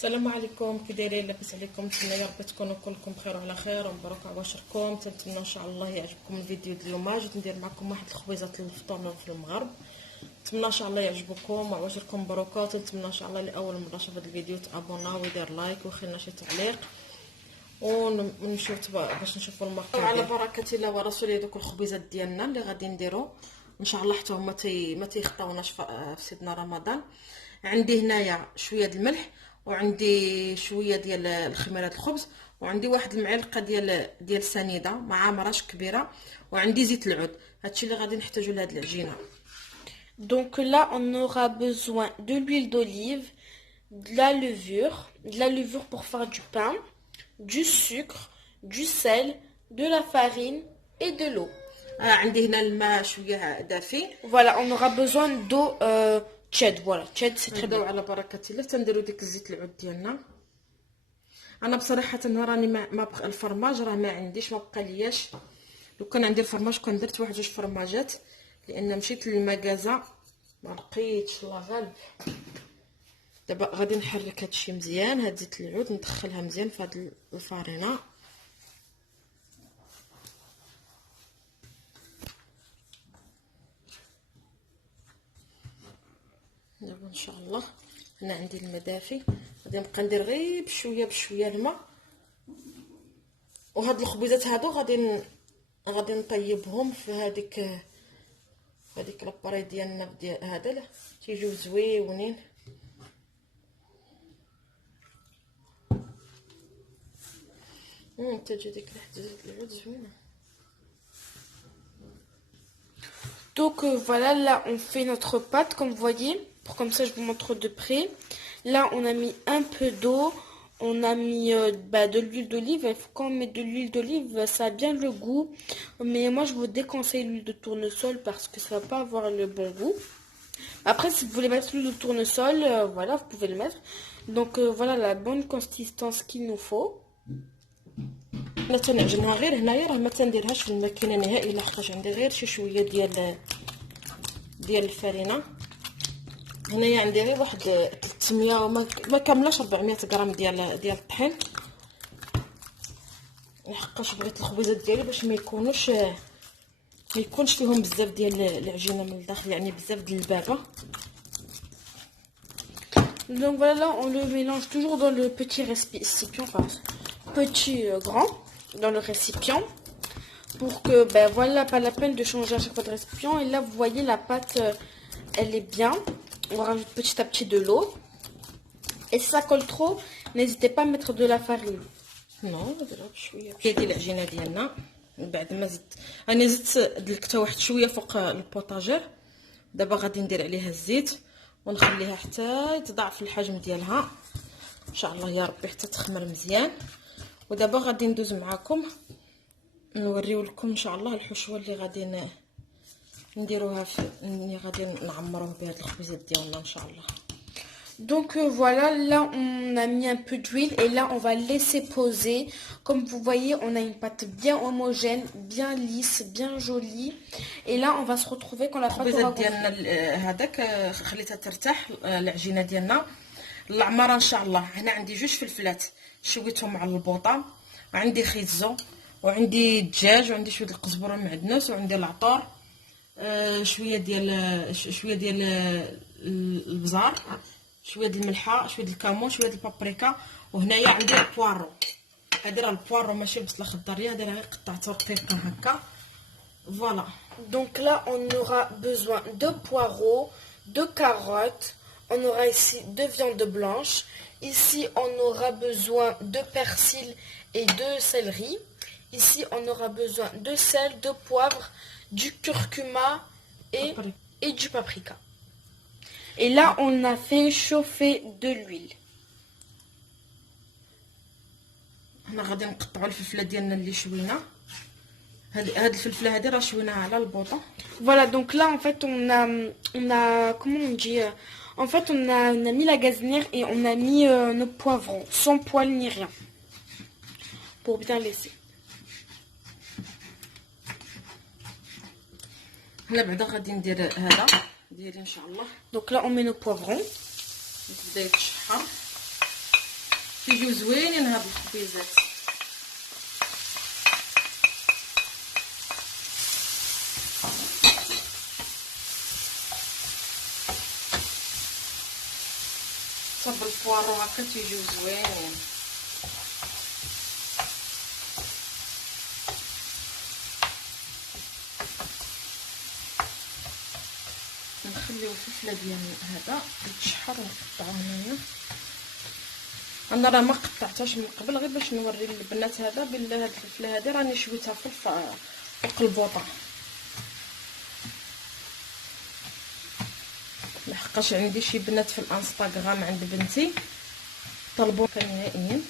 السلام عليكم، كي دايرين؟ لاباس عليكم؟ نتمنى يا رب تكونوا كلكم بخير وعلى خير ومبروك عواشركم. تنتمنى ان شاء الله يعجبكم الفيديو ديال اليوم. جيت ندير معكم واحد الخبيزات للفطور في المغرب. نتمنى ان شاء الله يعجبكم وعواشركم مبروكات. نتمنى ان شاء الله لاول مره شاف هذا الفيديو تابونا ويدير لايك ويخلينا شي تعليق ونمشيو باش نشوفوا المقادير. على بركه الله ورسوله دوك الخبيزات ديالنا اللي غادي نديرو ان شاء الله حتى هما ما تيخطاوناش في سيدنا رمضان. عندي هنايا شويه د الملح، وعندي شويه ديال الخميره الخبز، وعندي واحد المعلقه ديال سنيده مع مرش كبيره، وعندي زيت العود. هادشي اللي غادي نحتاجو لهاد العجينه. Donc là, on aura besoin de l'huile d'olive, de la levure pour faire du pain, du sucre, du sel, de la farine et de l'eau. عندي هنا الماء شويه دافي. Voilà, on aura besoin d'eau tiède. Voilà, tiède c'est très bien. على بركه الله تنديروا ديك الزيت العود ديالنا. انا بصراحه راني ما بقى الفرماج راه ما عنديش، ما بقى لياش. لو كان عندي الفرماج كون درت واحد جوج فرماجات، لان مشيت للمغازه ما لقيتش الله غالب. دابا غادي نحرك هادشي مزيان، هاد زيت العود ندخلها مزيان في هاد الفارينه. دابا ان شاء الله هنا عندي الماء دافي، غادي نبقى ندير غير بشويه الماء. وهاد الخبيزات هادو غادي نطيبهم في هذيك لاباري ديالنا ديال هذا تيجيو زويونين. تجي ديك ريحه زيت العود زوينه. Donc voilà, là on fait notre pâte comme vous voyez, comme ça je vous montre de près. Là on a mis un peu d'eau, on a mis de l'huile d'olive. Quand on met de l'huile d'olive, ça a bien le goût, mais moi je vous déconseille l'huile de tournesol parce que ça va pas avoir le bon goût. Après si vous voulez mettre l'huile de tournesol, voilà, vous pouvez le mettre. Donc voilà la bonne consistance qu'il nous faut. انا تنعجنها غير هنايا، راه ما تنديرهاش في الماكينه نهائي، لحقاش عندي غير شي شويه ديال الفرينه. هنايا عندي غير واحد 300 ما كاملاش 400 غرام ديال الطحين، لحقاش بغيت الخبيزات ديالي باش ما يكونش فيهم بزاف ديال العجينه من الداخل، يعني بزاف ديال البابه. Donc voilà, là on le mélange toujours dans le petit récipient, enfin petit grand, dans le récipient, pour que voilà, pas la peine de changer à chaque fois de récipient. Et là vous voyez la pâte elle est bien. On rajoute petit à petit de l'eau, et si ça colle trop n'hésitez pas à mettre de la farine. نو نضرب شويه كيدير العجينه ديالنا. من بعد ما انا زدت دلكتها واحد شويه فوق البوطاجير. دابا غادي ندير عليها الزيت ونخليها حتى يتضاعف الحجم ديالها ان شاء الله يا ربي، حتى تخمر مزيان. ودابا غادي ندوز معكم نوريو لكم ان شاء الله الحشوه اللي غادي نديروها اللي غادي نعمروه بهاد الخبيزات ديالنا ان شاء الله. Donc voilà, là on a mis un peu d'huile et là on va laisser poser. Comme vous voyez, on a une pâte bien homogène, bien lisse, bien jolie. Et là on va se retrouver quand la pâte aura ديالنا هذاك خليتها ترتاح العجينه ديالنا العماره ان شاء الله. هنا عندي جوج فلفلات شويتهم على البوطه، وعندي خيزو، وعندي الدجاج، وعندي شويه القزبره المعدنوس، وعندي العطور، شويه ديال البزار، شويه ديال الملحه، شويه ديال الكمون، شويه ديال البابريكا. وهنايا عندي البوارو. هادي راه البوارو ماشي بصله خضريه، هادي راه غير قطعته رقيقه هكا. فوالا. Donc là on aura besoin de poireaux, de carottes, on aura ici de viande blanche, ici on aura besoin de persil et de céleri, ici on aura besoin de sel, de poivre, du curcuma et du paprika. Et là, on a fait chauffer de l'huile. هنا غادي نقطعوا الفلفله ديالنا اللي شوينا. هاد الفلفله هادي راه شويناها على البوطه. Voilà, donc là en fait on a comment on dit en fait on a mis la gazinière et on a mis nos poivrons sans poil ni rien pour bien laisser. هنا بعدا غادي ندير هذا ديالي ان شاء الله. Donc là on met nos poivrons. بدا يتشحر. تيجيو زوينين هاد الخبيزات. صب البوارو هكا تيجيو زوينين. نخليو الفلفله ديال هذا يتشحر ونقطعوه هنايا. انا راه ما قطعتهاش من قبل غير باش نوري البنات هذا بلي هاد الفلفله هذه راني شويتها فوق البوطه، لحقاش عندي شي بنات في الانستغرام عند بنتي طلبوا نهائيا.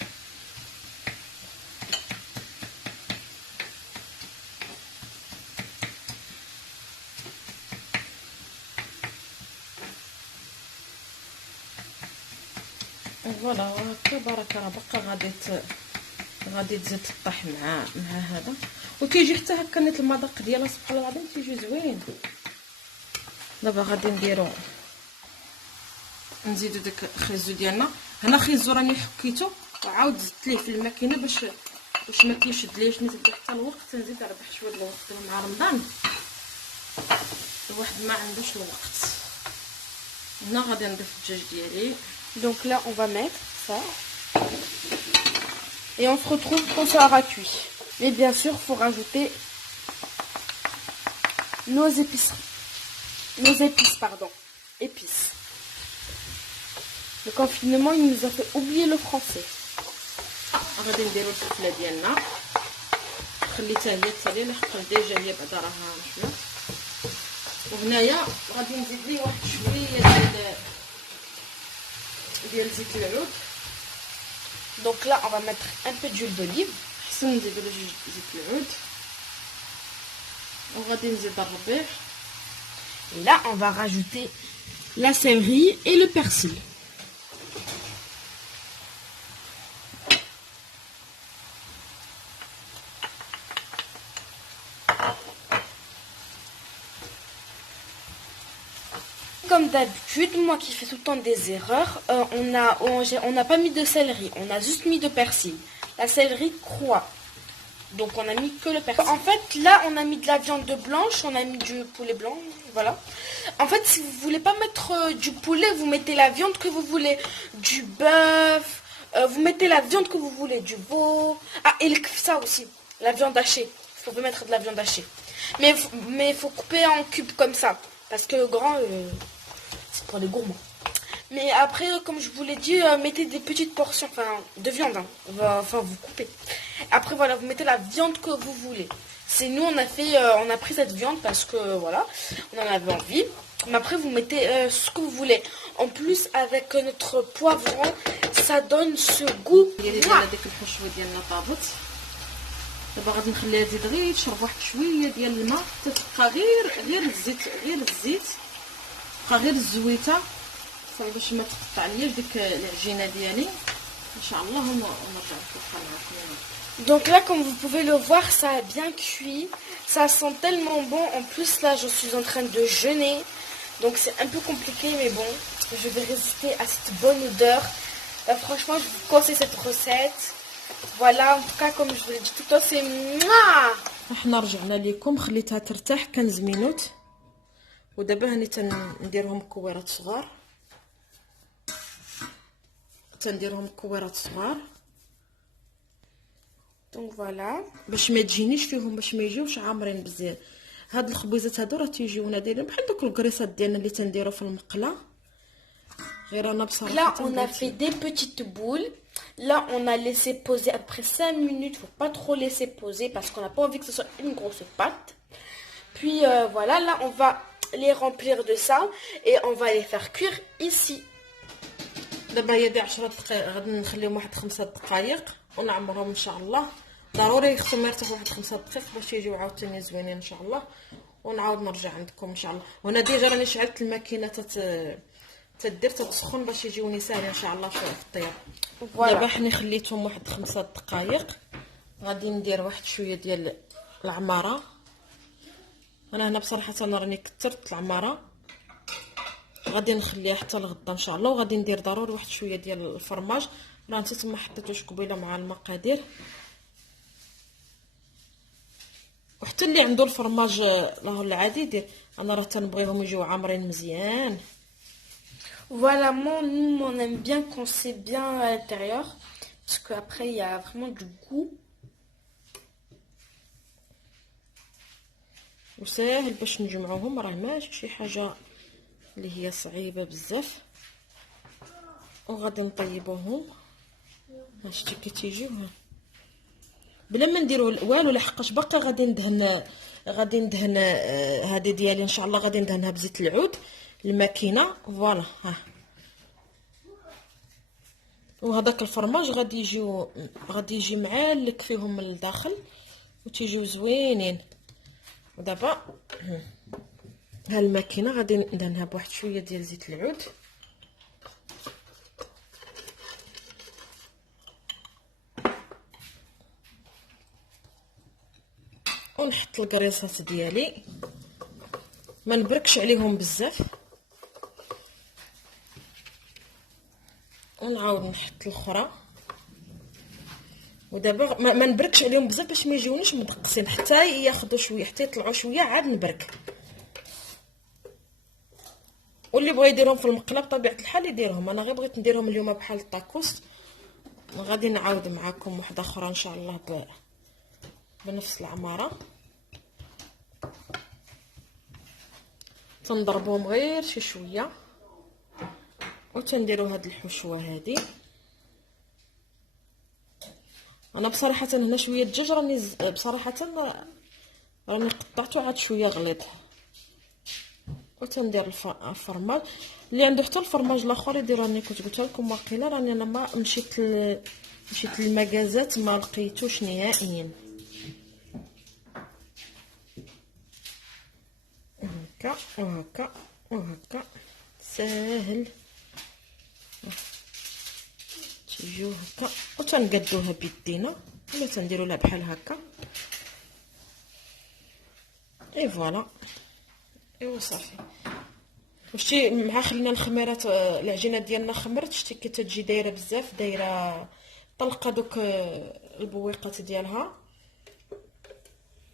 فوالا هكا بركه. راه باقا غادي تزيد تطيح مع هذا، وتيجي حتى هكا نيت المذاق ديالها سبحان الله العظيم تيجي زوين. دابا غادي نزيدو داك الخيزو ديالنا. هنا خيزو راني حكيتو وعاود زدت ليه في الماكينه باش ما كيشدليش نيت حتى الوقت. نزيد ربح شويه الوقت مع رمضان الواحد ما عندوش الوقت. هنا غادي نضيف الدجاج ديالي. Donc là, on va mettre ça. Et on se retrouve quand ça aura cuit. Et bien sûr, il faut rajouter nos épices. Épices. Le confinement, il nous a fait oublier le français. غادي نديرو الفلفله ديالنا. خليتها هي تسالي لحق ديجا هي بعدا راها شويه. وهنايا غادي نزيد ليه واحد شويه ديال زيت العود. Donc là, on va mettre un peu d'huile d'olive. حسن نزيدو زيت العود وغادي نزيد الربيع. Et là, on va rajouter la céleri et le persil. Comme d'habitude, moi qui fais tout le temps des erreurs, on n'a pas mis de céleri, on a juste mis de persil. La céleri croît, donc on a mis que le persil. En fait, là, on a mis de la viande blanche, on a mis du poulet blanc, voilà. En fait, si vous voulez pas mettre du poulet, vous mettez la viande que vous voulez, du bœuf, vous mettez la viande que vous voulez, du veau. Ah, et ça aussi, la viande hachée. Il faut mettre de la viande hachée. Mais il faut couper en cubes comme ça, parce que le grand... c'est pour les gourmands. Mais après, comme je vous l'ai dit, mettez des petites portions de viande. Hein. Enfin, vous coupez. Après, voilà, vous mettez la viande que vous voulez. C'est nous, on a pris cette viande parce que, voilà, on en avait envie. Mais après, vous mettez ce que vous voulez. En plus, avec notre poivron, ça donne ce goût. دابا غادي نخليها تزيد غير تشرب واحد شويه ديال الماء تتبقى غير الزيت بقى غير الزويته صافي باش ما تقطع لياش ديك العجينه ديالي ان شاء الله. ونرجع نطبخها معكم. Donc là, comme vous pouvez le voir, ça a bien cuit. Ça sent tellement bon. En plus, là, je suis en train de jeûner. Donc c'est un peu compliqué, mais bon, je vais résister à cette bonne odeur. Franchement, je vous conseille cette recette. Voilà, en tout cas, comme je vous l'ai dit tout à l'heure, c'est mouah. احنا رجعنا لكم. خليتها ترتاح 15 مينوت ودابا هاني تنديرهم كويرات صغار. Donc voilà. باش ما تجينيش فيهم، باش ما يجيوش عامرين بزاف. هاد الخبيزات هادو راه تيجيونا دايرين بحال دوك الكريسات ديالنا اللي تنديرو في المقله. غير انا بصراحه Là, on a fait des petites boules. Là, on a laissé poser après 5 minutes. Faut pas trop laisser poser parce qu'on n'a pas envie que ce soit une grosse pâte. Puis voilà, là, on va les remplir de ça et on va les faire cuire ici. دابا هي دي 10 دقائق غادي نخليهم واحد 5 دقائق ونعمرهم ان شاء الله. ضروري خصهم يرتاحوا واحد 5 دقائق باش يجيو عاوتاني زوينين ان شاء الله. ونعاود نرجع عندكم ان شاء الله. وهنا ديجا راني شعلت الماكينه تدير تسخن باش يجيوني ساهلين ان شاء الله في الطياب. دابا حني خليتهم واحد 5 دقائق. غادي ندير واحد شويه ديال العماره. انا هنا بصراحه انا راني كثرت العماره غادي نخليها حتى لغدا ان شاء الله. وغادي ندير ضروري واحد شويه ديال الفرماج، راه نسيت ما حطيتوش قبيله مع المقادير. وحتى اللي عنده الفرماج راه العادي يدير، انا راه تنبغيهم يجيو عامرين مزيان. Voilà, moi, nous, on aime bien quand c'est bien à l'intérieur. Parce qu'après, il y a vraiment du goût. وساهل باش نجمعوهم، راه ماشي شي حاجه اللي هي صعيبه بزاف. وغادي نطيبوهم. ها شتي كي تيجيو بلا ما نديرو والو، لحقاش باقي غادي ندهن هذه ديالي ان شاء الله، غادي ندهنها بزيت العود الماكينه. فوالا ها. وهذاك الفرماج غادي يجي معلك فيهم من الداخل وتيجيو زوينين. ودابا ها الماكينه غادي ندهنها بواحد شويه ديال زيت العود. ونحط الكريسات ديالي، ما نبركش عليهم بزاف. ونعاود نحط الاخرى. ودابا ما نبركش عليهم بزاف باش ما يجيونيش مدقسين، حتى ياخذوا شويه، حتى يطلعوا شويه عاد نبرك. واللي بغى يديرهم في المقله بطبيعه الحال يديرهم، انا غير بغيت نديرهم اليوم بحال الطاكوس. وغادي نعاود معكم واحده اخرى ان شاء الله بنفس العماره. تنضربوهم غير شي شويه وتنديروا هاد الحشوه هادي. انا بصراحه هنا شويه الدجاج راني بصراحه راني قطعته عاد شويه غليظ. وتندير الفرماج اللي عنده حتى الفرماج الاخر يدير. راني كنت قلت لكم واقيلا راني انا ما مشيت للمغازات ما لقيتوش نهائيا. هكا وهكا وهكا ساهل تيجيو هكا. وتنقدوها بيدينا ولا تنديروا لها بحال هكا. اي فوالا. ايوا صافي. وشتي مع خلينا الخميرات العجينه ديالنا خمرت، شتي كي تجي دايره بزاف، دايره طلقه دوك البويقات ديالها.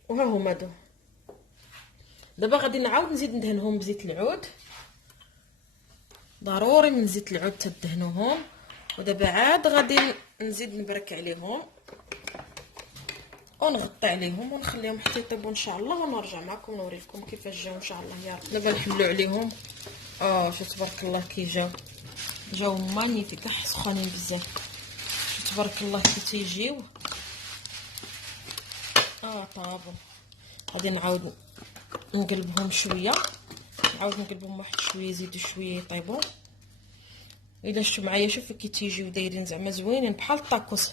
وها هما دابا غادي نعاود نزيد ندهنهم بزيت العود. ضروري من زيت العود تدهنوهم. ودابا عاد غادي نزيد نبرك عليهم ونغطي عليهم ونخليهم حتى يطيبوا ان شاء الله. ونرجع معكم نوريكم كيفاش جاو ان شاء الله يا رب. دابا نحلوا عليهم. شو تبارك الله كي جاو مانيفيك، سخانين بزاف. شو تبارك الله كي تيجيو. طابوا. غادي نعاود نقلبهم شويه، نعاود نقلبهم واحد شويه، يزيدوا شويه يطيبوا. الا شفتوا معايا شوفوا كي تيجيو دايرين زعما زوينين بحال الطاكوس.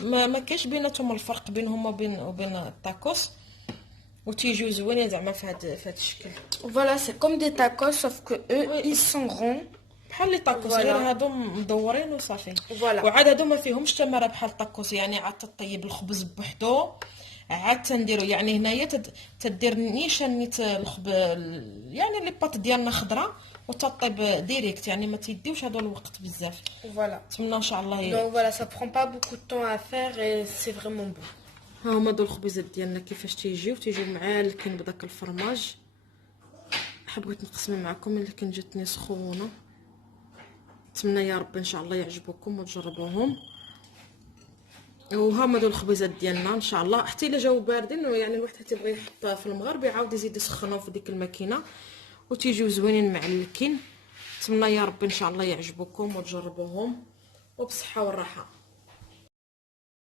ما كاينش بيناتهم الفرق بينهم وبين الطاكوس. وتيجيو زوينين زعما في هذا الشكل. Voilà, c'est comme des tacos, sauf que eux, ils sont ronds. بحال لي طاكوس غير هادو مدورين وصافي. Voilà. وعاد هادو ما فيهمش تماره بحال الطاكوس، يعني عاد تطيب الخبز بوحدو، عاد تنديرو يعني هنايا تدير نيشان نيت يعني لي باط ديالنا خضراء وتطيب ديريكت، يعني ما تيديوش هادو الوقت بزاف. Voilà. نتمنى ان شاء الله Donc voilà, ça prend pas beaucoup de temps à faire et c'est vraiment bon. ها هما هادو الخبيزات ديالنا كيفاش تيجيو معالكين بداك الفرماج. حبيت نقسم معكم اللي كان جاتني سخونه. نتمنى يا رب ان شاء الله يعجبوكم وتجربوهم. وها هما هادو الخبيزات ديالنا ان شاء الله. حتى الا جاو باردين يعني الواحد حتى يبغي يحط في المغرب يعاود يزيد يسخنهم في ديك الماكينه وتيجيو زوينين معلكين. نتمنى يا رب ان شاء الله يعجبوكم وتجربوهم وبصحه والراحه.